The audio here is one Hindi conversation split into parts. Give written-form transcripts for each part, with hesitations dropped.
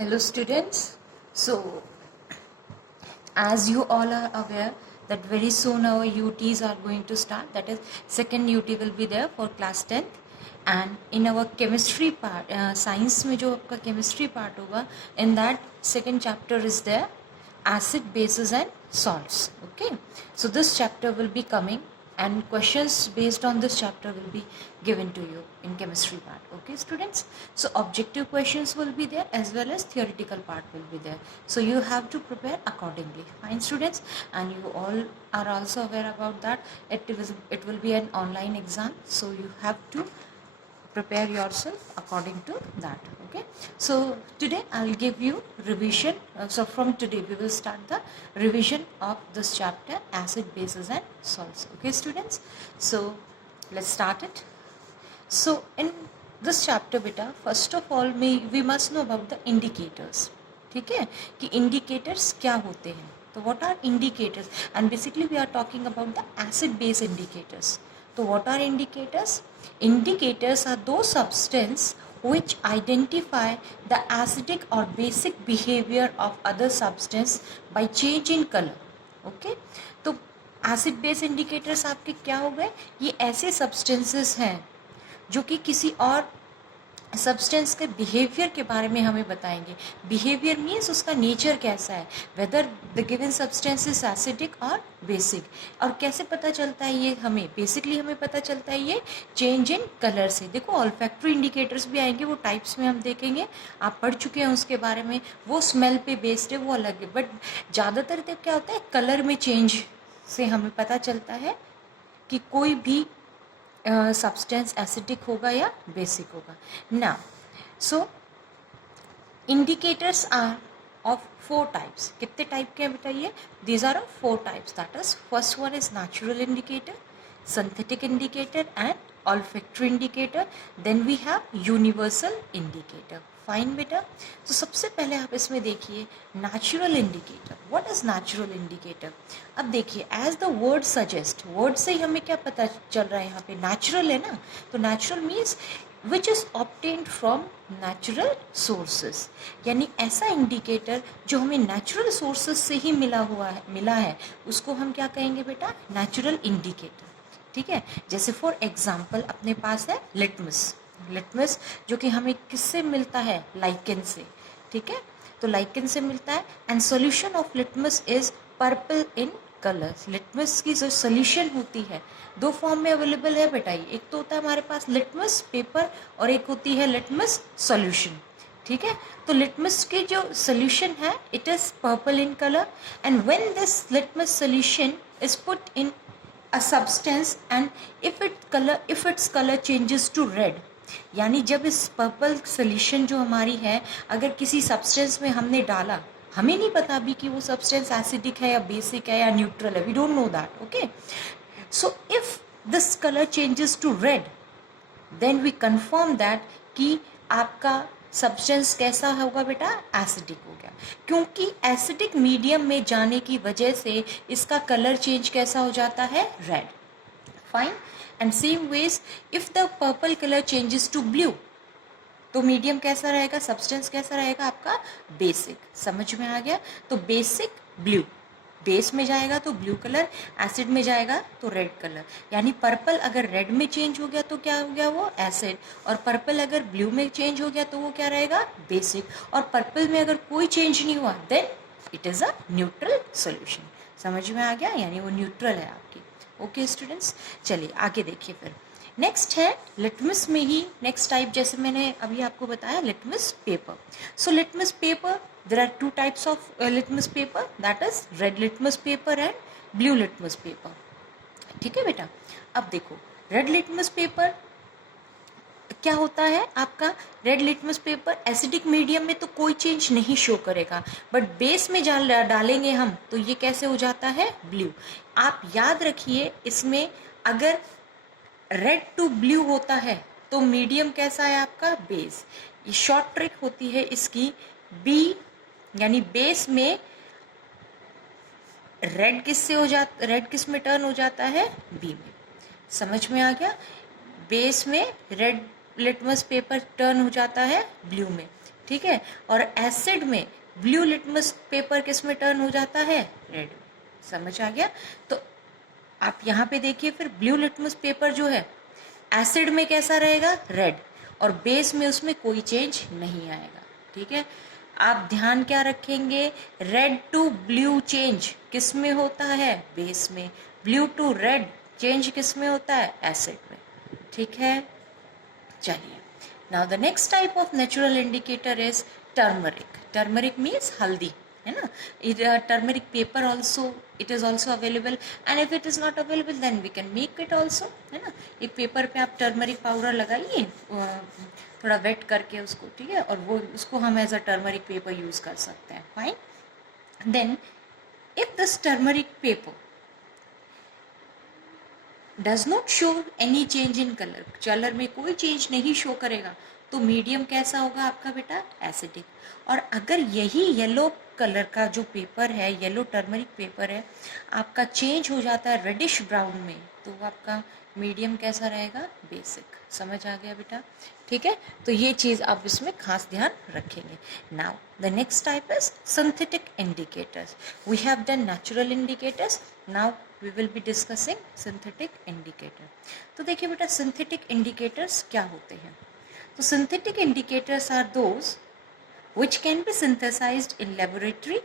Hello students. So as you all are aware that very soon our UTs are going to start, that is second UT will be there for class 10th, and in our chemistry part science में जो आपका chemistry part होगा, in that second chapter is there acid, bases and salts. Okay, so this chapter will be coming and questions based on this chapter will be given to you in chemistry part. Okay students, so objective questions will be there as well as theoretical part will be there, so you have to prepare accordingly. Fine students, and you all are also aware about that it will be an online exam, so you have to prepare yourself according to that. Okay, so today I'll give you revision. So from today we will start the revision of this chapter acid, bases and salts. Okay students, so let's start it. So in this chapter beta, first of all we must know about the indicators. ठीक है कि indicators क्या होते हैं, तो what are indicators, and basically we are talking about the acid base indicators. So what are indicators? Indicators are those substances which identify the acidic or basic behavior of other substance by change in color. Okay, तो acid base indicators आपके क्या हो गए, ये ऐसे substances हैं जो कि किसी और सब्सटेंस के बिहेवियर के बारे में हमें बताएंगे. बिहेवियर मीन्स उसका नेचर कैसा है, weather the given substance is acidic और बेसिक. और कैसे पता चलता है ये हमें, बेसिकली हमें पता चलता है ये चेंज इन कलर से. देखो ऑल्फैक्टरी इंडिकेटर्स भी आएंगे, वो टाइप्स में हम देखेंगे, आप पढ़ चुके हैं उसके बारे में. वो स्मेल पे बेस्ड है, वो अलग है, बट ज़्यादातर तो क्या होता है कलर में चेंज से हमें पता चलता है कि कोई भी सब्सटेंस एसिडिक होगा या बेसिक होगा. ना so indicators are of 4 types. कितने टाइप के हैं बताइए? These are of 4 types. That is first one is natural indicator, synthetic indicator and olfactory indicator. Then we have universal indicator. Fine बेटा. तो सबसे पहले आप इसमें देखिए natural indicator. What is natural indicator? अब देखिए as the word suggest, word से ही हमें क्या पता चल रहा है, यहाँ पे नेचुरल है ना, तो natural means which is obtained from natural sources. यानी ऐसा इंडिकेटर जो हमें नेचुरल सोर्सेस से ही मिला है उसको हम क्या कहेंगे बेटा? Natural indicator. ठीक है, जैसे फॉर एग्जाम्पल अपने पास है लिटमस. लिटमस जो कि हमें किससे मिलता है? लाइकेन से. ठीक है, तो लाइकेन से मिलता है and solution of litmus is purple in colour. Litmus की जो सॉल्यूशन होती है 2 फॉर्म में अवेलेबल है बेटा. एक तो होता है हमारे पास लिटमस पेपर और एक होती है लिटमस सॉल्यूशन. ठीक है, तो लिटमस की जो सॉल्यूशन है it is purple in colour and when this litmus solution is put in a substance and if its color changes to red, यानी जब इस पर्पल सोल्यूशन जो हमारी है अगर किसी सब्सटेंस में हमने डाला, हमें नहीं पता अभी कि वो सब्सटेंस एसिडिक है या बेसिक है या न्यूट्रल है, we don't know that. Okay, so if this colour changes to red then we confirm that कि आपका सब्सटेंस कैसा होगा बेटा? एसिडिक हो गया, क्योंकि एसिडिक मीडियम में जाने की वजह से इसका कलर चेंज कैसा हो जाता है? Red. Fine. And same ways if the purple colour changes to blue, तो मीडियम कैसा रहेगा, सब्सटेंस कैसा रहेगा आपका? बेसिक. समझ में आ गया? तो बेसिक ब्लू, बेस में जाएगा तो ब्लू कलर, एसिड में जाएगा तो रेड कलर. यानी पर्पल अगर रेड में चेंज हो गया तो क्या हो गया? वो एसिड. और पर्पल अगर ब्लू में चेंज हो गया तो वो क्या रहेगा? बेसिक. और पर्पल में अगर कोई चेंज नहीं हुआ then it is a neutral solution. समझ में आ गया? यानी वो न्यूट्रल है आपकी. ओके स्टूडेंट्स, चलिए आगे देखिए. फिर नेक्स्ट है लिटमस में ही नेक्स्ट टाइप, जैसे मैंने अभी आपको बताया litmus paper. So litmus paper, there are 2 types of litmus paper, that is red litmus paper and blue litmus paper. ठीक है बेटा. अब देखो रेड लिटमस पेपर क्या होता है आपका? Red litmus paper acidic medium में तो कोई चेंज नहीं शो करेगा, बट बेस में डालेंगे हम तो ये कैसे हो जाता है? ब्लू. आप याद रखिए इसमें अगर रेड टू ब्लू होता है तो मीडियम कैसा है आपका? बेस. ये शॉर्ट ट्रिक होती है इसकी. बी यानी बेस में रेड किससे हो जाता, रेड किस में टर्न हो जाता है? बी में. समझ में आ गया? बेस में रेड लिटमस पेपर टर्न हो जाता है ब्लू में. ठीक है। और एसिड में ब्लू लिटमस पेपर किस में टर्न हो जाता है, रेड। समझ आ गया। तो आप यहाँ पे देखिए, फिर ब्लू लिटमस पेपर जो है एसिड में कैसा रहेगा, रेड, और बेस में उसमें कोई चेंज नहीं आएगा। ठीक है। आप ध्यान क्या रखेंगे, रेड टू ब्लू चेंज किस में होता है, बेस में। ब्लू टू रेड चेंज किस में होता है, एसिड में। ठीक है। चलिए, now the next type of natural indicator is turmeric. Turmeric means हल्दी, है ना। Turmeric paper also it is also available, and if it is not available then we can make it also, है ना। एक पेपर पे आप टर्मरिक पाउडर लगाइए, थोड़ा वेट करके उसको, ठीक है, और वो उसको हम as a turmeric paper use कर सकते हैं। Fine. Then if this turmeric paper does not show any change in colour, colour में कोई चेंज नहीं शो करेगा, तो मीडियम कैसा होगा आपका बेटा, एसिडिक। और अगर यही येलो कलर का जो पेपर है, येलो टर्मरिक पेपर है, आपका चेंज हो जाता है रेडिश ब्राउन में, तो आपका मीडियम कैसा रहेगा, बेसिक। समझ आ गया बेटा। ठीक है। तो ये चीज़ आप इसमें खास ध्यान रखेंगे। Now the next type is synthetic indicators. We have done natural indicators, now we will be discussing synthetic indicator। तो देखिए बेटा, synthetic indicators क्या होते हैं। तो synthetic indicators are those which can be synthesized in laboratory,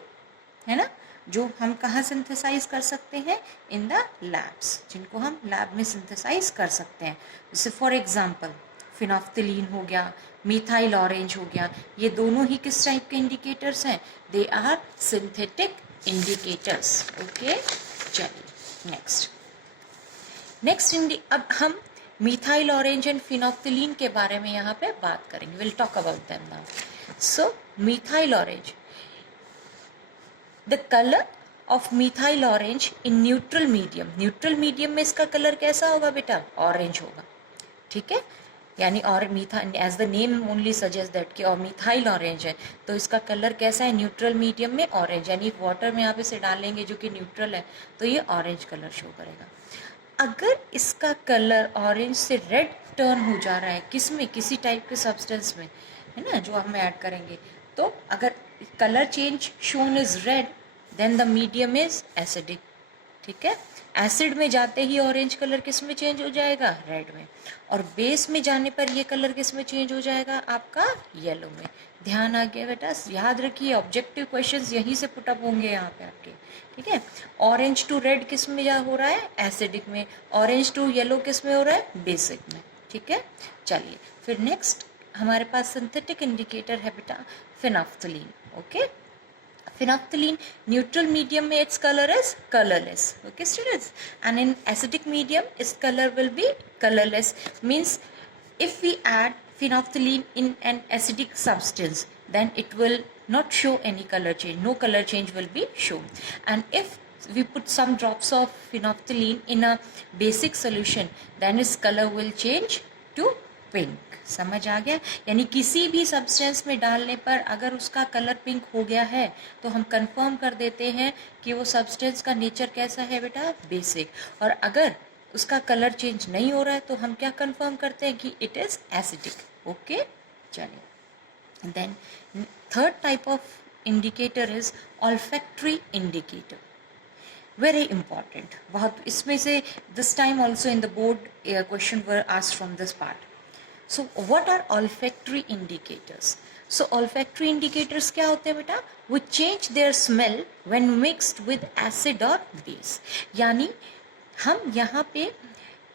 है ना, जो हम कहाँ सिंथेसाइज कर सकते हैं, इन द लैब्स, जिनको हम लैब में सिंथेसाइज कर सकते हैं। जैसे फॉर एग्जांपल फिनोफ्थलीन हो गया, मिथाइल ऑरेंज हो गया, ये दोनों ही किस टाइप के इंडिकेटर्स हैं, they are synthetic indicators. Okay. चलिए नेक्स्ट अब हम मिथाइल ऑरेंज एंड फिनोफ्थलीन के बारे में यहाँ पे बात करेंगे। Will talk about them now. So methyl orange, the colour of methyl orange in neutral medium, neutral medium में इसका कलर कैसा होगा बेटा, ऑरेंज होगा। ठीक है। यानी और methyl, as the name only suggest that कि और मिथाइल ऑरेंज है, तो इसका कलर कैसा है, न्यूट्रल मीडियम में ऑरेंज, यानी वाटर में आप इसे डालेंगे जो कि न्यूट्रल है, तो ये ऑरेंज कलर शो करेगा। अगर इसका कलर ऑरेंज से रेड टर्न हो जा रहा है, किस में, किसी टाइप के सब्सटेंस में, है ना, जो हम ऐड करेंगे, तो अगर colour change shown is red, then the medium is acidic. ठीक है। एसिड में जाते ही ऑरेंज कलर किस में चेंज हो जाएगा, रेड में, और बेस में जाने पर ये कलर किस में चेंज हो जाएगा, आपका येलो में। ध्यान आ गया बेटा। याद रखिए, ऑब्जेक्टिव क्वेश्चंस यहीं से पुटअप होंगे यहाँ पे आपके। ठीक है। ऑरेंज टू रेड किस में जा हो रहा है, एसिडिक में। ऑरेंज टू येलो किस में हो रहा है, बेसिक में। ठीक है। चलिए, फिर नेक्स्ट हमारे पास सिंथेटिक इंडिकेटर है बेटा phenolphthalein. Okay. Phenolphthalein, neutral medium में its color is colorless. Okay students, and in acidic medium its color will be colorless. Means if we add phenolphthalein in an acidic substance, then it will not show any color change, no color change will be shown. And if we put some drops of phenolphthalein in a basic solution, then its color will change to pink. समझ आ गया। यानी किसी भी सब्सटेंस में डालने पर अगर उसका कलर पिंक हो गया है, तो हम कंफर्म कर देते हैं कि वो सब्सटेंस का नेचर कैसा है बेटा, बेसिक। और अगर उसका कलर चेंज नहीं हो रहा है, तो हम क्या कंफर्म करते हैं कि इट इज एसिडिक। ओके। चलिए, then third type of indicator is olfactory indicator. Very important, बहुत इसमें से this time also in the board question were asked from this part. So what are olfactory indicators? So olfactory indicators क्या होते हैं बेटा, which change their smell when mixed with acid or base। यानी हम यहाँ पे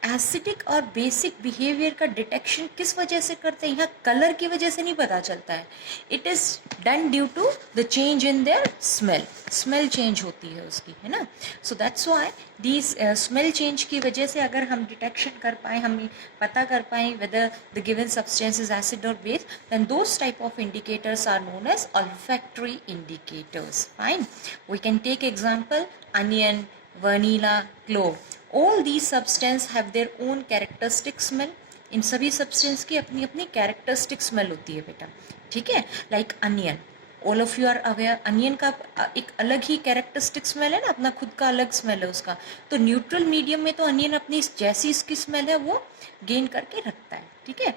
एसिडिक और बेसिक बिहेवियर का डिटेक्शन किस वजह से करते हैं, यहाँ कलर की वजह से नहीं पता चलता है। It is done due to the change in their smell, smell change होती है उसकी, है ना। So that's why these smell change की वजह से अगर हम डिटेक्शन कर पाए, हम पता कर पाए whether the given substance is acid और base, then those type of indicators are known as olfactory indicators। Fine, we can take example onion, vanilla, clove, all these substance have their own characteristic smell। इन सभी सब्सटेंस की अपनी अपनी कैरेक्टरिस्टिक स्मेल होती है बेटा। ठीक है। Like onion, all of you are aware, onion का एक अलग ही कैरेक्टरिस्टिक स्मेल है ना, अपना खुद का अलग स्मेल है उसका। तो न्यूट्रल मीडियम में तो अनियन अपनी जैसी इसकी स्मेल है वो गेन करके रखता है। ठीक है।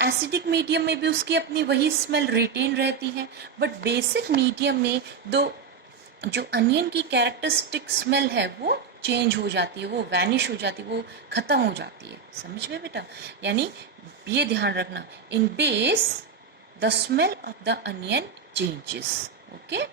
एसिडिक मीडियम में भी उसकी अपनी वही स्मेल रिटेन रहती है, बट बेसिक मीडियम में दो जो अनियन की कैरेक्टरिस्टिक स्मेल है वो चेंज हो जाती है, वो वैनिश हो जाती है, वो ख़त्म हो जाती है। समझ गए बेटा? यानी ये ध्यान रखना, in base the smell of the onion changes. Okay,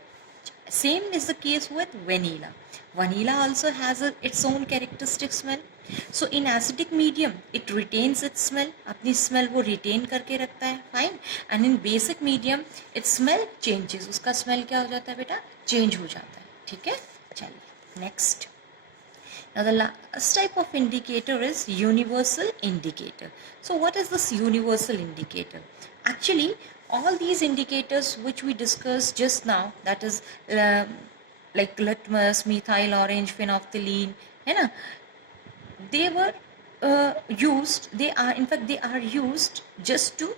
same is the case with vanilla. Vanilla also has its own characteristic smell. So in acidic medium it retains its smell, अपनी smell वो retain करके रखता है, fine. And in basic medium its smell changes, उसका smell क्या हो जाता है बेटा? Change हो जाता है. ठीक है, चलिए next. Now the last type of indicator is universal indicator. So what is this universal indicator? Actually all these indicators which we discussed just now, that is like litmus, methyl orange, phenolphthalein, है ना, they were used, they are used just to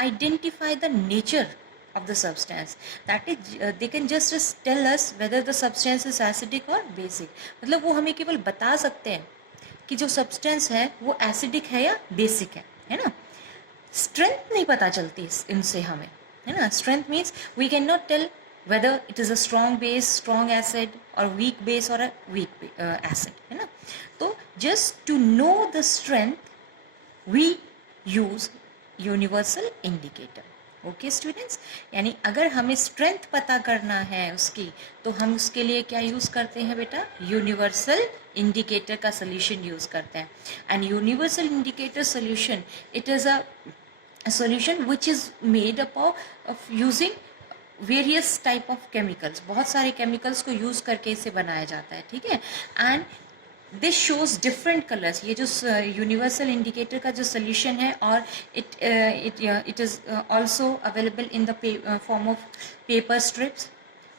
identify the nature of the substance. That is they can just tell us whether the substance is acidic or basic. मतलब वो हमें केवल बता सकते हैं कि जो substance है वो acidic है या basic है ना. Strength नहीं पता चलती इनसे हमें, है ना. Strength means we cannot tell whether it is a strong base, strong acid, or weak base or a weak acid, है ना. तो just to know the strength we use universal indicator. Okay students, यानी अगर हमें स्ट्रेंथ पता करना है उसकी तो हम उसके लिए क्या यूज़ करते हैं बेटा? यूनिवर्सल इंडिकेटर का सोल्यूशन यूज़ करते हैं. And universal indicator solution, it is a solution which is made up of using various type of chemicals. बहुत सारे केमिकल्स को यूज़ करके इसे बनाया जाता है. ठीक है, and this shows different colours. ये जो यूनिवर्सल इंडिकेटर का जो सोल्यूशन है, और it is also available in the form of paper strips.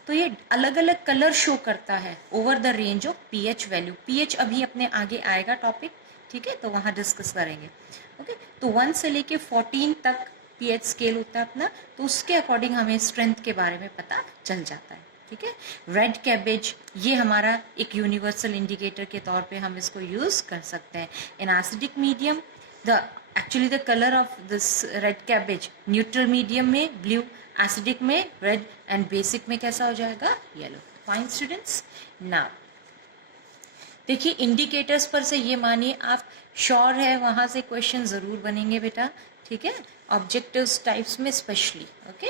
तो ये अलग अलग कलर शो करता है over the range of pH value. PH अभी अपने आगे आएगा टॉपिक, ठीक है, तो वहाँ डिस्कस करेंगे. ओके, तो 1 से लेके 14 तक पीएच स्केल होता है अपना, तो उसके अकॉर्डिंग हमें स्ट्रेंथ के बारे में पता चल जाता है. ठीक है, रेड कैबेज ये हमारा एक यूनिवर्सल इंडिकेटर के तौर पे हम इसको यूज़ कर सकते हैं. In acidic medium actually the colour of this red cabbage neutral medium में ब्लू, एसिडिक में रेड, एंड बेसिक में कैसा हो जाएगा? येलो. फाइन स्टूडेंट्स, नाउ देखिए इंडिकेटर्स पर से ये मानिए आप श्योर है वहाँ से क्वेश्चन ज़रूर बनेंगे बेटा. ठीक है, ऑब्जेक्टिव्स टाइप्स में स्पेशली. ओके,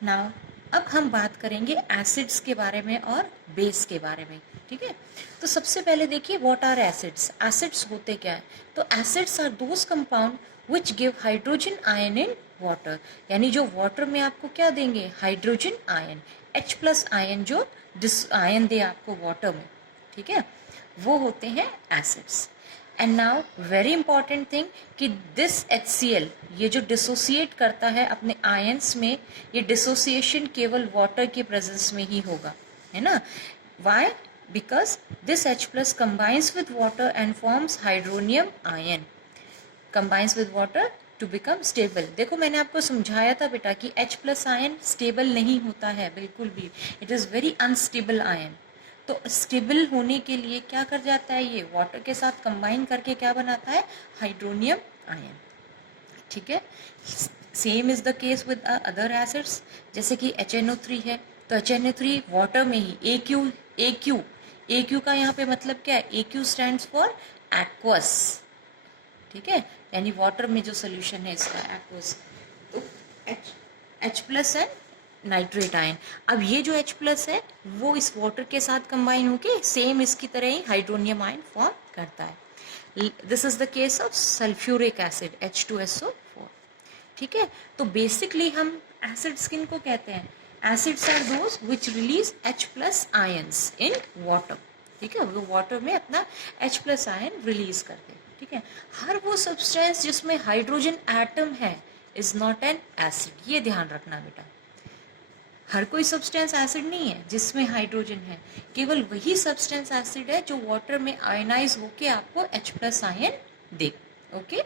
नाउ अब हम बात करेंगे एसिड्स के बारे में और बेस के बारे में. ठीक है, तो सबसे पहले देखिए व्हाट आर एसिड्स. एसिड्स होते क्या है? तो acids are those compound which give hydrogen ion in water. यानी जो वाटर में आपको क्या देंगे? हाइड्रोजन आयन, H+ आयन जो आयन दे आपको वाटर में. ठीक है, वो होते हैं acids. And now very important thing कि दिस HCl ये जो डिसोसिएट करता है अपने आयंस में, ये डिसोसिएशन केवल वाटर के प्रेजेंस में ही होगा, है ना. Why? Because this H+ combines with water and forms hydronium ion, combines with water to become stable. देखो मैंने आपको समझाया था बेटा कि H+ आयन स्टेबल नहीं होता है बिल्कुल भी. It is very unstable ion. तो स्टेबल होने के लिए क्या कर जाता है? ये वाटर के साथ कंबाइन करके क्या बनाता है? Hydronium ion. ठीक है, same is the case with other acids. जैसे कि HNO3 है, तो HNO3 वाटर में ही AQ का यहाँ पे मतलब क्या है? AQ stands for aqueous. ठीक है, यानी वाटर में जो सोल्यूशन है इसका एक्वस. तो H+ एंड नाइट्रेट आयन. अब ये जो H+ है वो इस वाटर के साथ कंबाइन होके सेम इसकी तरह ही हाइड्रोनियम आयन फॉर्म करता है. This is the case of sulphuric acid H2SO4. ठीक है, तो बेसिकली हम एसिड्स किन को कहते हैं? Acids are those which release H+ ions in water. ठीक है, वो वाटर में अपना H+ आयन रिलीज करते हैं. ठीक है, हर वो सब्सटेंस जिसमें हाइड्रोजन एटम है इज नॉट एन एसिड. ये ध्यान रखना बेटा, हर कोई सब्सटेंस एसिड नहीं है जिसमें हाइड्रोजन है. केवल वही सब्सटेंस एसिड है जो वाटर में आयनाइज होके आपको H+ आयन दे. Okay,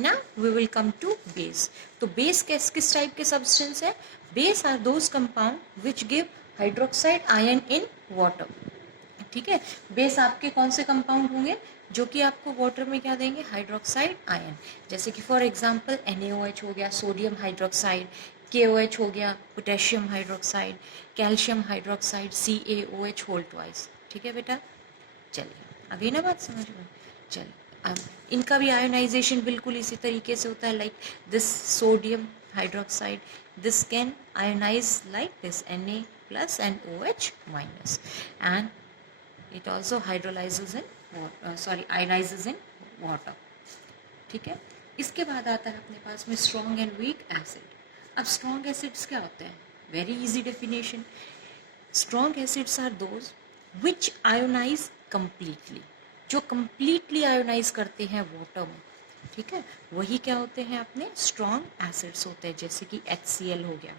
now we will come to base. तो बेस किस टाइप के सब्सटेंस है? Base are those compound which give hydroxide ion in water. ठीक है, बेस आपके कौन से कंपाउंड होंगे? जो कि आपको वाटर में क्या देंगे, हाइड्रोक्साइड आयन। जैसे कि फॉर एग्जांपल NaOH हो गया, सोडियम हाइड्रोक्साइड, KOH हो गया, potassium hydroxide, calcium hydroxide, CaOH whole twice. ठीक है बेटा, चलिए आ गई ना बात समझ में। चलिए अब इनका भी आयोनाइजेशन बिल्कुल इसी तरीके से होता है, like this sodium hydroxide, this can ionise like this Na plus and OH minus, and it also hydrolyzes in ionizes in water। ठीक है, इसके बाद आता है अपने पास में स्ट्रॉन्ग एंड वीक एसिड। अब स्ट्रॉन्ग एसिड्स क्या होते हैं, very easy definition, strong acids are those which ionise completely, जो कंप्लीटली आयोनाइज करते हैं वाटर में। ठीक है, वही क्या होते हैं अपने स्ट्रॉन्ग एसिड्स होते हैं, जैसे कि HCl हो गया,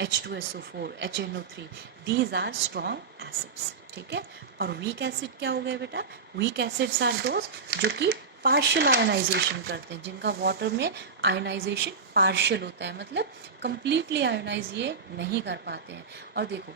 H2SO4, HNO3, these are strong acids. ठीक है, और वीक एसिड क्या हो गए बेटा, वीक एसिड्स आर दोज जो कि पार्शियल आयोनाइजेशन करते हैं, जिनका वाटर में आयोनाइजेशन पार्शियल होता है, मतलब कंप्लीटली आयोनाइज ये नहीं कर पाते हैं। और देखो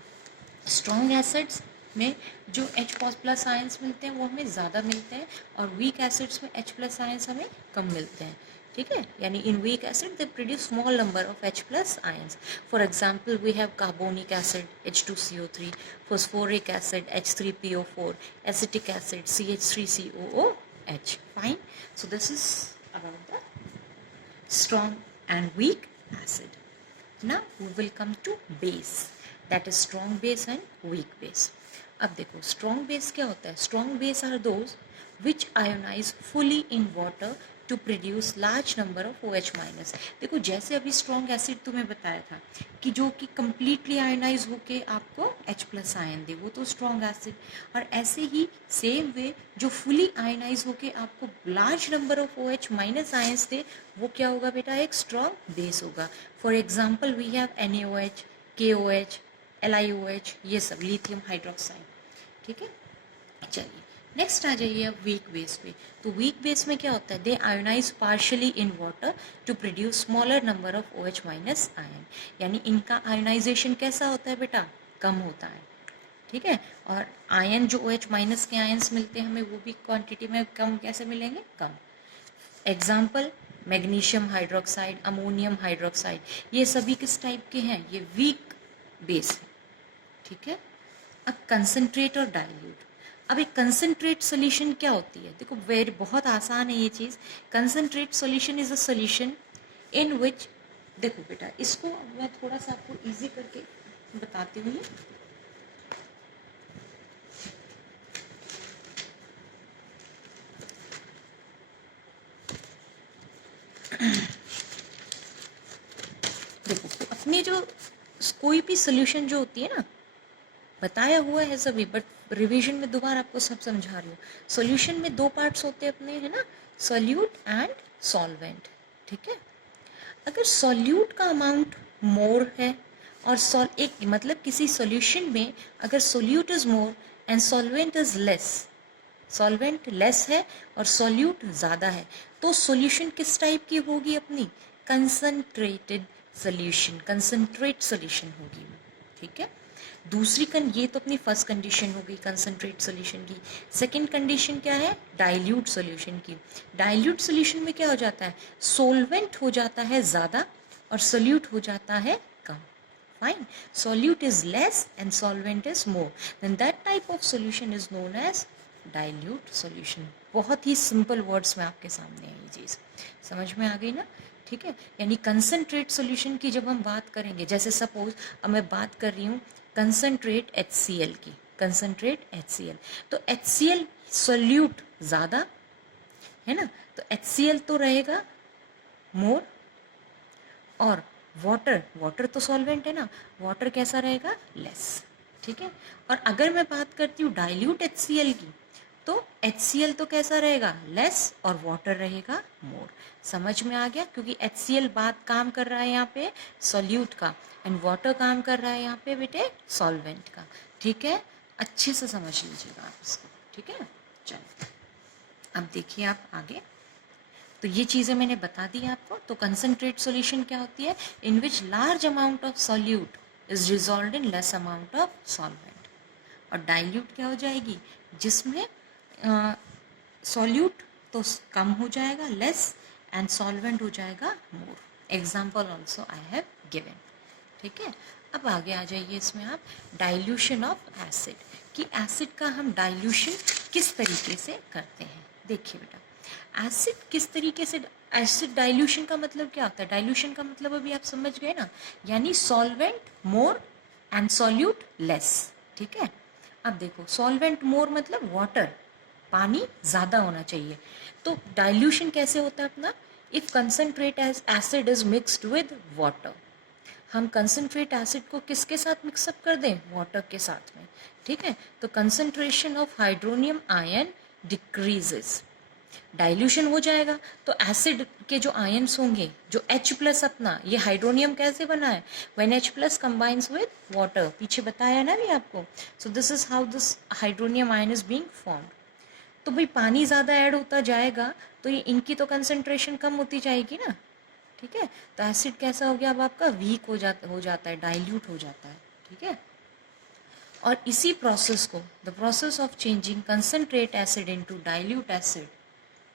स्ट्रॉन्ग एसिड्स में जो H+ आयंस मिलते हैं वो हमें ज़्यादा मिलते हैं, और वीक एसिड्स में H+ आयंस हमें कम मिलते हैं। ठीक है, यानी in weak acid they produce small number of H+ ions. For example we have carbonic acid H2CO3, phosphoric acid H3PO4, acetic acid CH3COOH। Fine, so this is about the strong and weak acid. Now we will come to base, that is strong base and weak base. अब देखो strong base क्या होता है, strong base are those which ionize fully in water to produce large number of OH minus। देखो जैसे अभी strong acid तुम्हें बताया था कि जो कि completely ionize होके आपको H+ आयन दे, वो तो strong acid, और ऐसे ही same way जो fully ionize होके आपको large number of OH minus ions दे, वो क्या होगा बेटा, एक strong base होगा। For example we have NaOH, KOH, LiOH, ये सब लिथियम हाइड्रोक्साइड। ठीक है, चलिए नेक्स्ट आ जाइए अब वीक बेस पे। तो वीक बेस में क्या होता है, they ionise partially in water to produce smaller number of OH minus ion, यानी इनका आयोनाइजेशन कैसा होता है बेटा, कम होता है। ठीक है, और आयन जो OH माइनस के आयन्स मिलते हैं हमें, वो भी क्वांटिटी में कम कैसे मिलेंगे, कम। Example magnesium hydroxide, ammonium hydroxide, ये सभी किस टाइप के हैं, ये वीक बेस है। ठीक है, अब कंसंट्रेट और डाइल्यूट। अब एक कंसंट्रेट सोल्यूशन क्या होती है, देखो वेरी बहुत आसान है ये चीज़। Concentrate solution is a solution in which, देखो बेटा इसको मैं थोड़ा सा आपको इजी करके बताती हूँ। देखो अपनी जो कोई भी सोल्यूशन जो होती है ना, बताया हुआ है सभी, बट रिवीजन में दोबारा आपको सब समझा रही हूँ। सॉल्यूशन में दो पार्ट्स होते हैं अपने, है ना, सॉल्यूट एंड सॉल्वेंट। ठीक है, अगर सॉल्यूट का अमाउंट मोर है और एक मतलब किसी सॉल्यूशन में अगर solute is more and solvent is less, solvent less है और सॉल्यूट ज़्यादा है, तो सॉल्यूशन किस टाइप की होगी अपनी, कंसंट्रेटेड सॉल्यूशन, कंसंट्रेट सॉल्यूशन होगी। ठीक है, दूसरी ये तो अपनी फर्स्ट कंडीशन हो गई कंसंट्रेट सॉल्यूशन की। सेकंड कंडीशन क्या है, डाइल्यूट सॉल्यूशन की। डाइल्यूट सॉल्यूशन में क्या हो जाता है, सोलवेंट हो जाता है ज़्यादा और सोल्यूट हो जाता है कम। Fine, solute is less and solvent is more, then that type of solution is known as dilute solution. बहुत ही सिंपल वर्ड्स में आपके सामने है ये चीज़, समझ में आ गई ना। ठीक है, यानी कंसंट्रेट सॉल्यूशन की जब हम बात करेंगे, जैसे सपोज अब मैं बात कर रही हूँ कंसंट्रेट HCl की, कंसंट्रेट HCl, तो HCl सोल्यूट ज़्यादा है ना, तो HCl तो रहेगा मोर, और वाटर तो सॉल्वेंट है ना, वाटर कैसा रहेगा, लेस। ठीक है, और अगर मैं बात करती हूँ डाइल्यूट HCl की, तो HCl तो कैसा रहेगा, लेस, और वाटर रहेगा मोर। समझ में आ गया, क्योंकि HCl बात काम कर रहा है यहाँ पे सॉल्यूट का, एंड वाटर काम कर रहा है यहाँ पे बेटे सॉल्वेंट का। ठीक है, अच्छे से समझ लीजिएगा आप इसको। ठीक है, चलो अब देखिए आप आगे। तो ये चीज़ें मैंने बता दी आपको। तो कंसंट्रेट सॉल्यूशन क्या होती है, in which large amount of solute is dissolved in less amount of solvent. और डाइल्यूट क्या हो जाएगी, जिसमें सॉल्यूट तो कम हो जाएगा लेस, एंड सॉल्वेंट हो जाएगा more. Example also I have given. ठीक है, अब आगे आ जाइए इसमें आप डाइल्यूशन ऑफ एसिड, कि एसिड का हम डाइल्यूशन किस तरीके से करते हैं. देखिए बेटा, एसिड किस तरीके से, एसिड डाइल्यूशन का मतलब क्या होता है? डाइल्यूशन का मतलब अभी आप समझ गए ना, यानी solvent more and solute less. ठीक है, अब देखो सॉल्वेंट मोर मतलब वाटर, पानी ज़्यादा होना चाहिए. तो डाइल्यूशन कैसे होता है अपना? If concentrate as acid is mixed with water, हम कंसनट्रेट एसिड को किसके साथ मिक्सअप कर दें? वाटर के साथ में. ठीक है, तो concentration of hydronium ion decreases, dilution हो जाएगा. तो एसिड के जो आयन्स होंगे, जो H प्लस अपना, ये हाइड्रोनियम कैसे बना है? When H plus combines with water, पीछे बताया ना भी आपको. सो this is how this hydronium ion is being formed. तो भाई पानी ज़्यादा ऐड होता जाएगा तो ये इनकी तो कंसनट्रेशन कम होती जाएगी ना. ठीक है, तो एसिड कैसा हो गया अब आपका? वीक हो जाता है, डाइल्यूट हो जाता है. ठीक है, और इसी प्रोसेस को, the process of changing concentrate acid into dilute acid,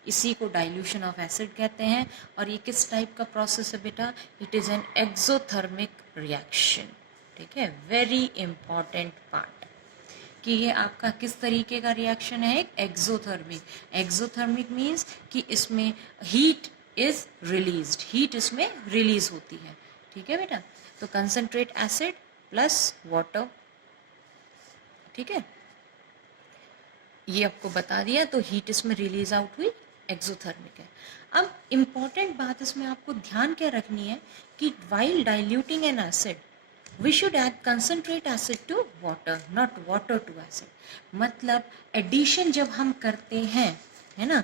इसी को डाइल्यूशन ऑफ एसिड कहते हैं. और ये किस टाइप का प्रोसेस है बेटा? It is an exothermic reaction. ठीक है, वेरी इंपॉर्टेंट पार्ट, कि ये आपका किस तरीके का रिएक्शन है? एक एक्सोथर्मिक. एक्सोथर्मिक मीन्स कि इसमें हीट इज रिलीज्ड, हीट इसमें रिलीज होती है. ठीक है बेटा, तो कंसनट्रेट एसिड प्लस वाटर. ठीक है, ये आपको बता दिया, तो हीट इसमें रिलीज आउट हुई, एक्सोथर्मिक है. अब इम्पॉर्टेंट बात इसमें आपको ध्यान क्या रखनी है कि while diluting N acid we should add concentrate acid to water, not water to acid. मतलब एडिशन जब हम करते हैं, है ना,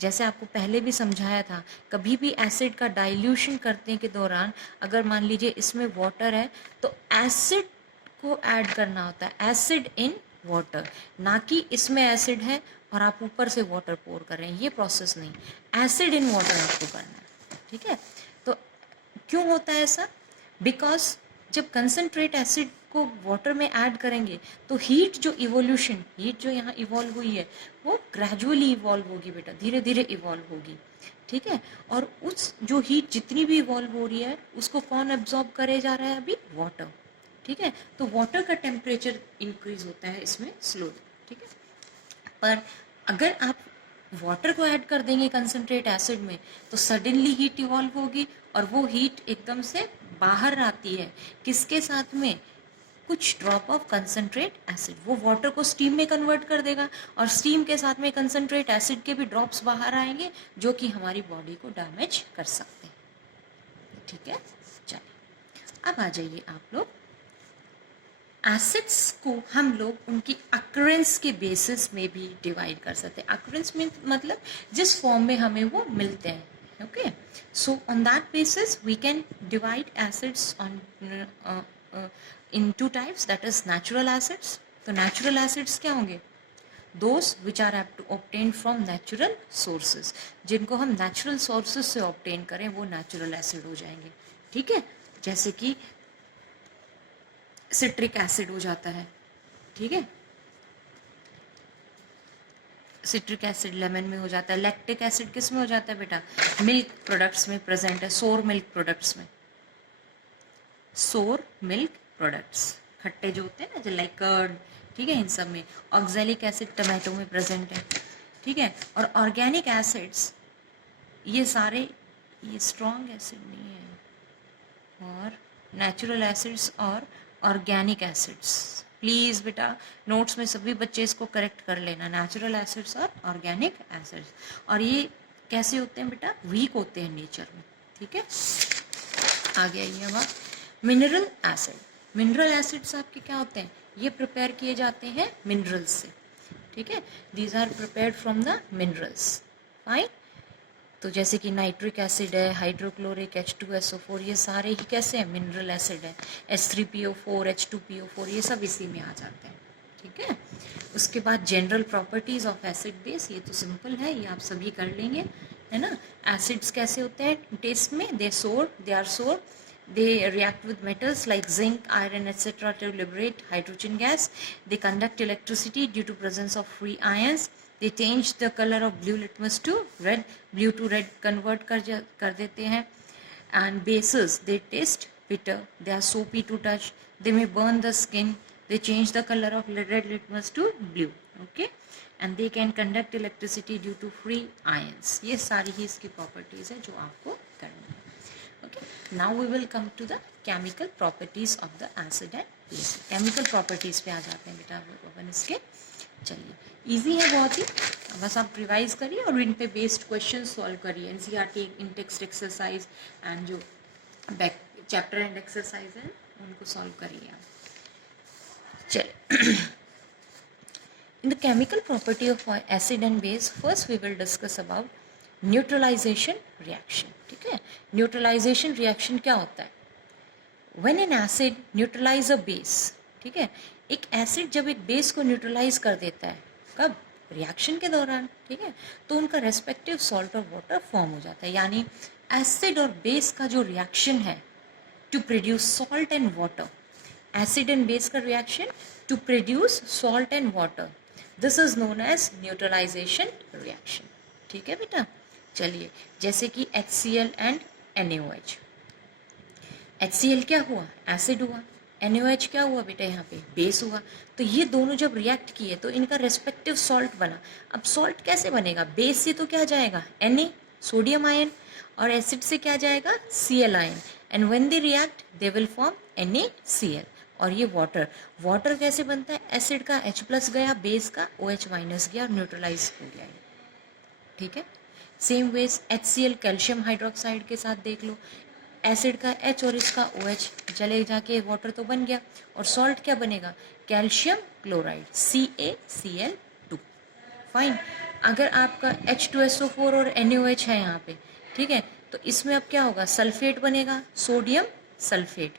जैसे आपको पहले भी समझाया था, कभी भी एसिड का डाइल्यूशन करने के दौरान अगर मान लीजिए इसमें वाटर है तो एसिड को ऐड करना होता है, एसिड इन वाटर, ना कि इसमें एसिड है और आप ऊपर से वाटर पोर कर रहे हैं. ये प्रोसेस नहीं, एसिड इन वाटर आपको करना है. ठीक है, तो क्यों होता है ऐसा? बिकॉज जब कंसनट्रेट एसिड को वाटर में ऐड करेंगे तो हीट जो इवोल्यूशन, हीट जो यहाँ इवॉल्व हुई है वो ग्रेजुअली इवॉल्व होगी बेटा, धीरे धीरे इवॉल्व होगी. ठीक है, और उस जो हीट जितनी भी इवॉल्व हो रही है उसको कौन एब्जॉर्ब करे जा रहा है? अभी वाटर. ठीक है, तो वाटर का टेम्परेचर इंक्रीज होता है इसमें स्लोली. ठीक है, पर अगर आप वाटर को ऐड कर देंगे कंसनट्रेट एसिड में तो सडनली हीट इवॉल्व होगी, और वो हीट एकदम से बाहर आती है किसके साथ में? कुछ ड्रॉप ऑफ कंसनट्रेट एसिड, वो वाटर को स्टीम में कन्वर्ट कर देगा, और स्टीम के साथ में कंसनट्रेट एसिड के भी ड्रॉप्स बाहर आएंगे जो कि हमारी बॉडी को डैमेज कर सकते हैं. ठीक है, चलिए अब आ जाइए आप लोग, एसिड्स को हम लोग उनकी अक्रेंस के बेसिस में भी डिवाइड कर सकते हैं. अक्रेंस में मतलब जिस फॉर्म में हमें वो मिलते हैं. Okay, so on that basis we can divide acids on in two types, that is natural acids. तो नेचुरल एसिड्स क्या होंगे? Those which are obtain from natural sources, जिनको हम नेचुरल सोर्सेज से ऑब्टेन करें वो नेचुरल एसिड हो जाएंगे. ठीक है, जैसे कि सिट्रिक एसिड हो जाता है. ठीक है, सिट्रिक एसिड लेमन में हो जाता है. लैक्टिक एसिड किस में हो जाता है बेटा? मिल्क प्रोडक्ट्स में प्रेजेंट है, सोर मिल्क प्रोडक्ट्स में. सोर मिल्क प्रोडक्ट्स खट्टे जो होते हैं ना, जो लाइक कर्ड. ठीक है, इन सब में. ऑक्जेलिक एसिड टमाटो में प्रेजेंट है. ठीक है, और ऑर्गेनिक एसिड्स ये सारे, ये स्ट्रॉन्ग एसिड नहीं है, और नेचुरल एसिड्स और ऑर्गेनिक एसिड्स. प्लीज़ बेटा नोट्स में सभी बच्चे इसको करेक्ट कर लेना, नेचुरल एसिड्स और ऑर्गेनिक एसिड्स. और ये कैसे होते हैं बेटा? वीक होते हैं नेचर में. ठीक है, आगे आइए अब आप मिनरल एसिड. मिनरल एसिड्स आपके क्या होते हैं? ये प्रिपेयर किए जाते हैं मिनरल्स से. ठीक है, these are prepared from the minerals. Fine, तो जैसे कि नाइट्रिक एसिड है, हाइड्रोक्लोरिक H2SO4, ये सारे ही कैसे हैं? मिनरल एसिड है. H3PO4, H2PO4, ये सब इसी में आ जाते हैं. ठीक है, उसके बाद general properties of acid base, ये तो सिंपल है, ये आप सभी कर लेंगे, है ना. एसिड्स कैसे होते हैं टेस्ट में? दे आर सोर, they react with metals like zinc, iron, etc. to liberate hydrogen gas. They conduct electricity due to presence of free ions. They change the colour of blue litmus to red, blue to red convert कर देते हैं. And bases they test bitter, they are soapy to touch, they may burn the skin, they change the color of red litmus to blue. Okay, and they can conduct electricity due to free ions. ये सारी ही इसकी प्रॉपर्टीज है जो आपको करनी है. Okay, now we will come to the chemical properties of the acid and base. chemical properties पे आ जाते हैं बेटा अपन इसके. चलिए, इजी है बहुत ही, बस आप रिवाइज करिए और इन पे बेस्ड क्वेश्चन सॉल्व करिए. NCERT in text exercise and जो बैक चैप्टर एंड एक्सरसाइज है उनको सॉल्व करिए आप. चलिए, in the chemical property of acid and base first we will discuss about neutralisation reaction. ठीक है, न्यूट्रलाइजेशन रिएक्शन क्या होता है? When an acid neutralise a base. ठीक है, एक एसिड जब एक बेस को न्यूट्रलाइज कर देता है, कब? रिएक्शन के दौरान. ठीक है, तो उनका रेस्पेक्टिव सॉल्ट और वाटर फॉर्म हो जाता है. यानी एसिड और बेस का जो रिएक्शन है to produce salt and water, acid and base का reaction to produce salt and water, this is known as neutralization reaction. ठीक है बेटा. चलिए, जैसे कि HCl and NaOH. HCl क्या हुआ? एसिड हुआ. NaOH क्या हुआ बेटा? यहाँ पे बेस हुआ. तो ये दोनों जब रिएक्ट किए तो इनका रेस्पेक्टिव सॉल्ट बना. अब सॉल्ट कैसे बनेगा? बेस से तो क्या जाएगा? Na, सोडियम आयन, और एसिड से क्या जाएगा? Cl ion. And when they react they will form NaCl. और ये वाटर. वाटर कैसे बनता है? एसिड का H+ गया, बेस का OH- गया और न्यूट्रलाइज हो गया. ठीक है, same ways HCl calcium hydroxide के साथ देख लो. एसिड का H और इसका OH चले जाके वाटर तो बन गया. और सॉल्ट क्या बनेगा? Calcium chloride CaCl2. फाइन. अगर आपका H2SO4 और NaOH है यहाँ पे, ठीक है, तो इसमें अब क्या होगा? सल्फेट बनेगा, सोडियम सल्फेट,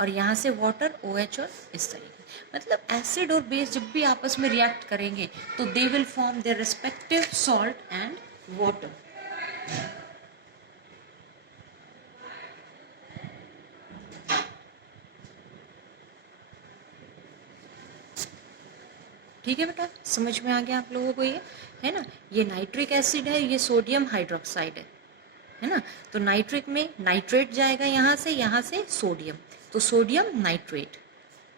और यहाँ से वाटर OH और इस तरीके. मतलब एसिड और बेस जब भी आपस में रिएक्ट करेंगे तो they will form their respective salt and water. ठीक है बेटा, समझ में आ गया आप लोगों को? ये है ना, ये नाइट्रिक एसिड है, ये सोडियम हाइड्रोक्साइड है ना. तो नाइट्रिक में नाइट्रेट जाएगा यहाँ से सोडियम, तो sodium nitrate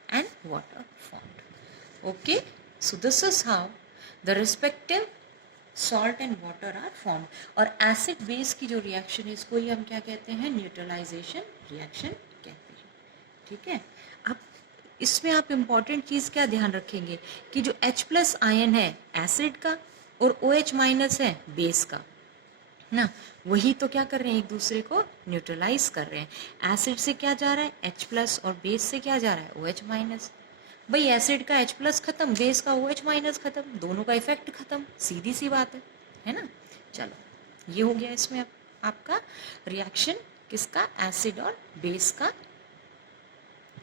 and water formed. Okay, so this is how the respective salt and water are formed. और एसिड बेस की जो रिएक्शन है इसको ही हम क्या कहते हैं? न्यूट्रलाइजेशन रिएक्शन कहते हैं. ठीक है, अब इसमें आप इम्पॉर्टेंट चीज़ क्या ध्यान रखेंगे कि जो H+ आयन है एसिड का और OH- है बेस का ना, वही तो क्या कर रहे हैं? एक दूसरे को न्यूट्रलाइज कर रहे हैं. एसिड से क्या जा रहा है? H+ और बेस से क्या जा रहा है? OH-. भाई एसिड का H+ खत्म, बेस का OH- खत्म, दोनों का इफेक्ट खत्म. सीधी सी बात है ना. चलो, ये हो गया इसमें आपका रिएक्शन किसका? एसिड और बेस का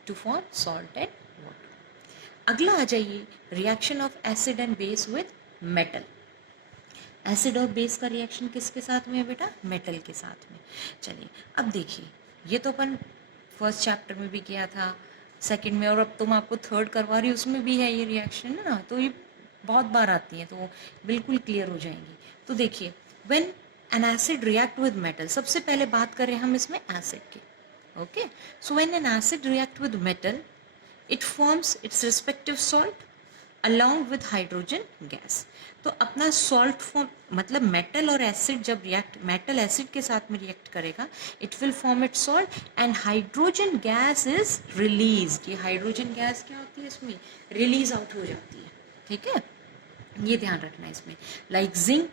to form salt and water. अगला आ जाइए, reaction of acid and base with metal. Acid और बेस का रिएक्शन किसके साथ में है बेटा? मेटल के साथ में. चलिए, अब देखिए, ये तो अपन फर्स्ट चैप्टर में भी किया था, सेकंड में, और अब तुम आपको थर्ड करवा रही, उसमें भी है ये रिएक्शन ना. तो ये बहुत बार आती है तो बिल्कुल क्लियर हो जाएंगी. तो देखिए, when an acid react with metal, सबसे पहले बात करें हम इसमें एसिड की. Okay, so when an acid react with metal it forms it's respective salt along with hydrogen gas. तो अपना सॉल्ट फॉर्म, मतलब मेटल और एसिड जब रिएक्ट, मेटल एसिड के साथ में रिएक्ट करेगा, it will form it salt and hydrogen gas is released. ये हाइड्रोजन गैस क्या होती है? इसमें रिलीज आउट हो जाती है. ठीक है, ये ध्यान रखना है इसमें. लाइक जिंक,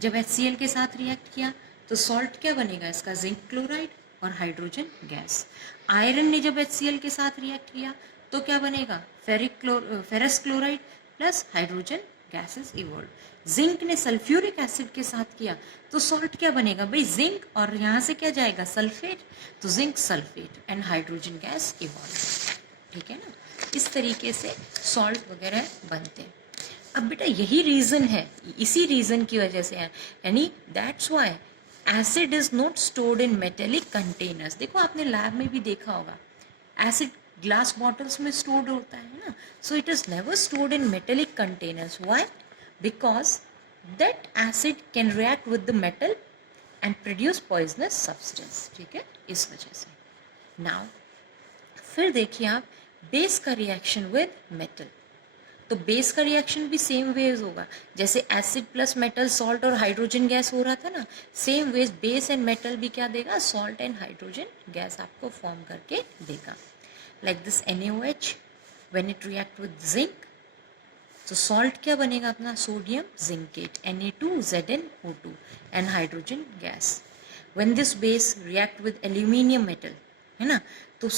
जब HCl के साथ रिएक्ट किया तो सॉल्ट क्या बनेगा इसका? जिंक क्लोराइड और हाइड्रोजन गैस. आयरन ने जब HCl के साथ रिएक्ट किया तो क्या बनेगा? Ferrous chloride plus hydrogen gases evolve. Zinc ने सल्फ्यूरिक एसिड के साथ किया तो सॉल्ट क्या बनेगा? भाई जिंक, और यहाँ से क्या जाएगा? सल्फेट, तो zinc sulphate and hydrogen gas evolve. ठीक है ना, इस तरीके से सॉल्ट वगैरह बनते हैं. अब बेटा यही रीजन है, इसी रीजन की वजह से है, यानी that's why acid is not stored in metallic containers. देखो आपने लैब में भी देखा होगा, एसिड ग्लास बॉटल्स में स्टोर्ड होता है ना. So it is never stored in metallic containers. Why? because that acid can react with the metal and produce poisonous substance. ठीक है, इस वजह से. Now फिर देखिए आप बेस का रिएक्शन विद मेटल. तो बेस का रिएक्शन भी सेम वेज होगा, जैसे एसिड प्लस मेटल सॉल्ट और हाइड्रोजन गैस हो रहा था ना, same ways base and metal भी क्या देगा, सॉल्ट एंड हाइड्रोजन गैस आपको फॉर्म करके देगा. Like this NaOH when it react with zinc, तो सॉल्ट क्या बनेगा अपना, sodium zincate Na2ZnO2 and hydrogen gas. When this base react with aluminium metal, है ना, तो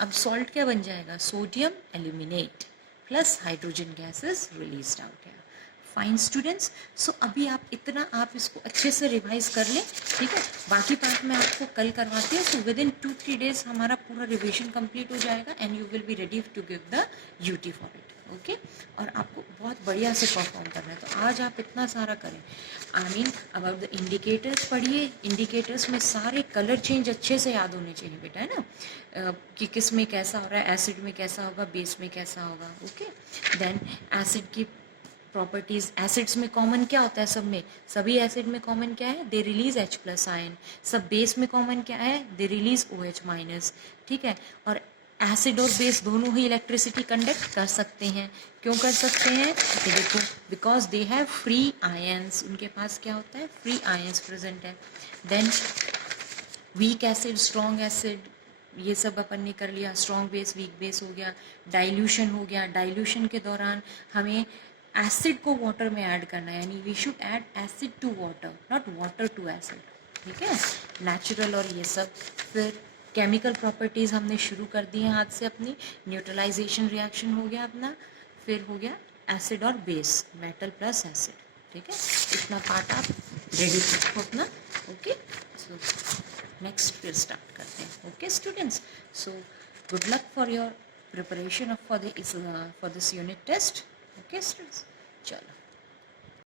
अब सॉल्ट क्या बन जाएगा, sodium aluminate plus hydrogen gas is released out. Fine students, so अभी आप इतना आप इसको अच्छे से रिवाइज कर लें. ठीक है, बाकी पार्ट मैं आपको कल करवाती हूँ. सो विद इन 2-3 डेज हमारा पूरा रिविजन कंप्लीट हो जाएगा and you will be ready to give the UT for it. Okay, और आपको बहुत बढ़िया से परफॉर्म करना है, तो आज आप इतना सारा करें. I mean about the indicators पढ़िए. इंडिकेटर्स में सारे कलर चेंज अच्छे से याद होने चाहिए बेटा, है ना, कि किस में कैसा हो रहा है, एसिड में कैसा होगा, बेस में कैसा होगा. ओके, देन एसिड की प्रॉपर्टीज. एसिड्स में कॉमन क्या होता है, सब में, सभी एसिड में कॉमन क्या है, दे रिलीज H+ आयन. सब बेस में कॉमन क्या है, दे रिलीज OH-. ठीक है, और एसिड और बेस दोनों ही इलेक्ट्रिसिटी कंडक्ट कर सकते हैं. क्यों कर सकते हैं, तो देखो, because they have free ions. उनके पास क्या होता है, फ्री आयंस प्रेजेंट है. Then weak acid, strong acid, ये सब अपन ने कर लिया. स्ट्रॉन्ग बेस, वीक बेस हो गया. डाइल्यूशन हो गया. डाइल्यूशन के दौरान हमें एसिड को वाटर में ऐड करना है, यानी we should add acid to water, not water to acid. ठीक है, नेचुरल और ये सब. फिर केमिकल प्रॉपर्टीज़ हमने शुरू कर दी हैं हाथ से अपनी. न्यूट्रलाइजेशन रिएक्शन हो गया अपना. फिर हो गया एसिड और बेस, मेटल प्लस एसिड. ठीक है, इतना पार्ट आप रेडी रखो अपना. ओके, सो नेक्स्ट फिर स्टार्ट करते हैं. Okay students, so good luck for your preparation for this unit test. Okay students, चलो.